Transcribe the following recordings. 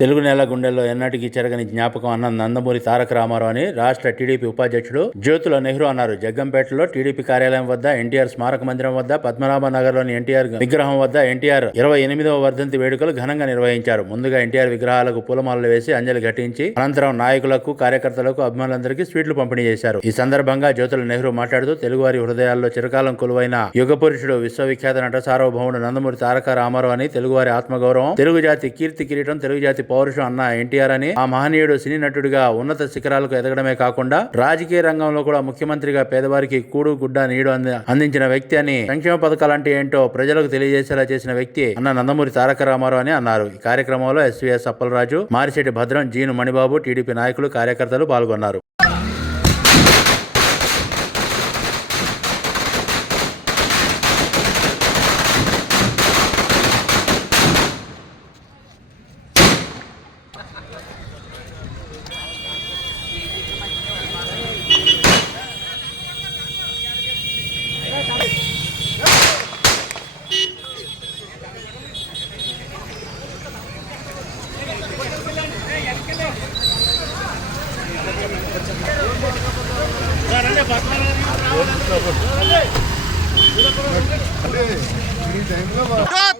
తెలుగు నేల గుండెల్లో ఎన్నటికీ చెరగని జ్ఞాపకం అన్న నందమూరి తారక రామారావు అని రాష్ట్ర టీడీపీ ఉపాధ్యక్షుడు జ్యోతుల నెహ్రూ అన్నారు. జగ్గంపేటలో టీడీపీ కార్యాలయం వద్ద ఎన్టీఆర్ స్మారక మందిరం వద్ద పద్మనాభ నగర్లోని ఎన్టీఆర్ విగ్రహం వద్ద ఎన్టీఆర్ ఇరవై ఎనిమిదవ వర్ధంతి వేడుకలు ఘనంగా నిర్వహించారు. ముందుగా ఎన్టీఆర్ విగ్రహాలకు పూలమాలలు వేసి అంజలి ఘటించి అనంతరం నాయకులకు కార్యకర్తలకు అభిమానులందరికీ స్వీట్లు పంపిణీ చేశారు. ఈ సందర్భంగా జ్యోతుల నెహ్రూ మాట్లాడుతూ తెలుగువారి హృదయాల్లో చిరకాలం కొలువైన యుగ పురుషుడు విశ్వవిఖ్యాత నట సార్వభౌముడు నందమూరి తారక రామారావు అని తెలుగువారి ఆత్మగౌరవం తెలుగు జాతి కీర్తి కిరీటం తెలుగు జాతి పౌరుషం అన్న ఎన్టీఆర్ అని ఆ మహనీయుడు సినీ నటుడిగా ఉన్నత శిఖరాలకు ఎదగడమే కాకుండా రాజకీయ రంగంలో కూడా ముఖ్యమంత్రిగా పేదవారికి కూడు గుడ్డ నీడు అంది- అందించిన వ్యక్తి అని సంక్షేమ పథకాలంటే ఏంటో ప్రజలకు తెలియజేసేలా చేసిన వ్యక్తి అన్న నందమూరి తారక రామారావు అని అన్నారు. ఈ కార్యక్రమంలో ఎస్వీఎస్ అప్పలరాజు మారిశెట్టి భద్రం జీను మణిబాబు టీడీపీ నాయకులు కార్యకర్తలు పాల్గొన్నారు. జ్యోతుల కోట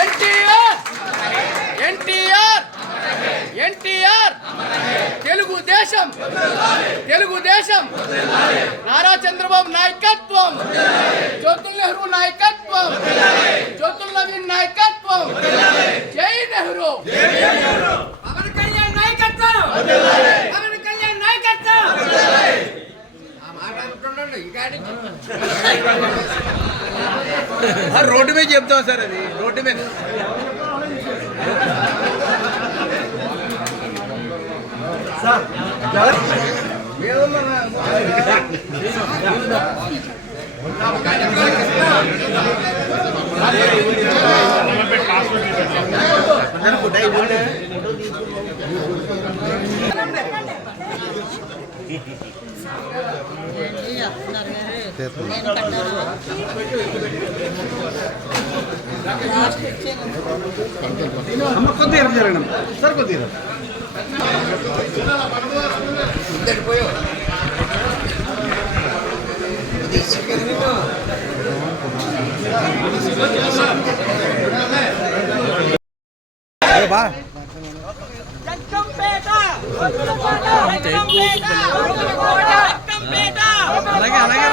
ఎన్టీఆర్! ఎన్టీఆర్ ఎన్టీఆర్ తెలుగుదేశం! తెలుగుదేశం! నారా చంద్రబాబు నాయకత్వం! రోడ్డు మీద చెప్తాం సార్ అది రోడ్డు మీద. పాస్వర్డ్ అమ్మ కొద్ది ఇరవై జరగడం సార్ కొద్ది ఇరవై బా అలాగే అలాగే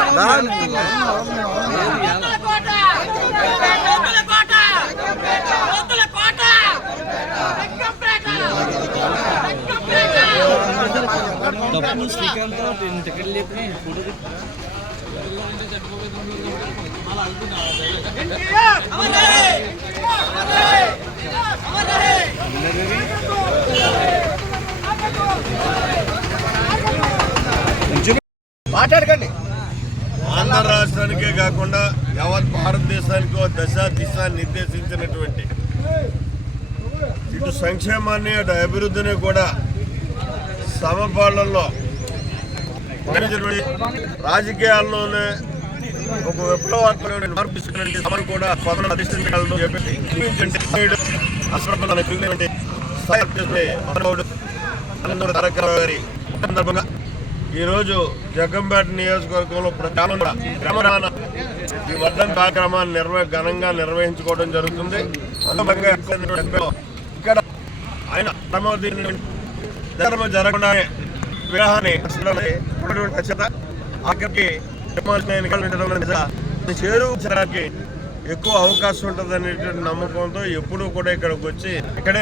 డబ్బులు శ్రీకాంత్ టికెట్ లేపి ఫోటో మాట్లాడకండి. ఆంధ్ర రాష్ట్రానికే కాకుండా యావత్ భారతదేశానికి ఓ దశ దిశ నిర్దేశించినటువంటి ఇటు సంక్షేమాన్ని అటు అభివృద్ధిని కూడా సమపాలనలో రాజకీయాల్లోనే ఒక విప్లవాత్మకమైన మార్పు తీసుకున్నటువంటి సభను కూడా పదవులు అధిష్ఠించగలదు చెప్పి అసలు మన చూపినటువంటి తారక గారి సందర్భంగా ఈరోజు జగ్గంపేట నియోజకవర్గంలో ప్రచారం కూడా రవాణా ఈ వర్ధన్ కార్యక్రమాన్ని నిర్వ ఘనంగా నిర్వహించుకోవడం జరుగుతుంది. అందులో ఇక్కడ ఆయన ధర్మ జరగకుండానే వివాహాన్ని ఆఖరికి చేరువడానికి ఎక్కువ అవకాశం ఉంటుంది అనేటువంటి నమ్మకంతో ఎప్పుడూ కూడా ఇక్కడికి వచ్చి ఇక్కడే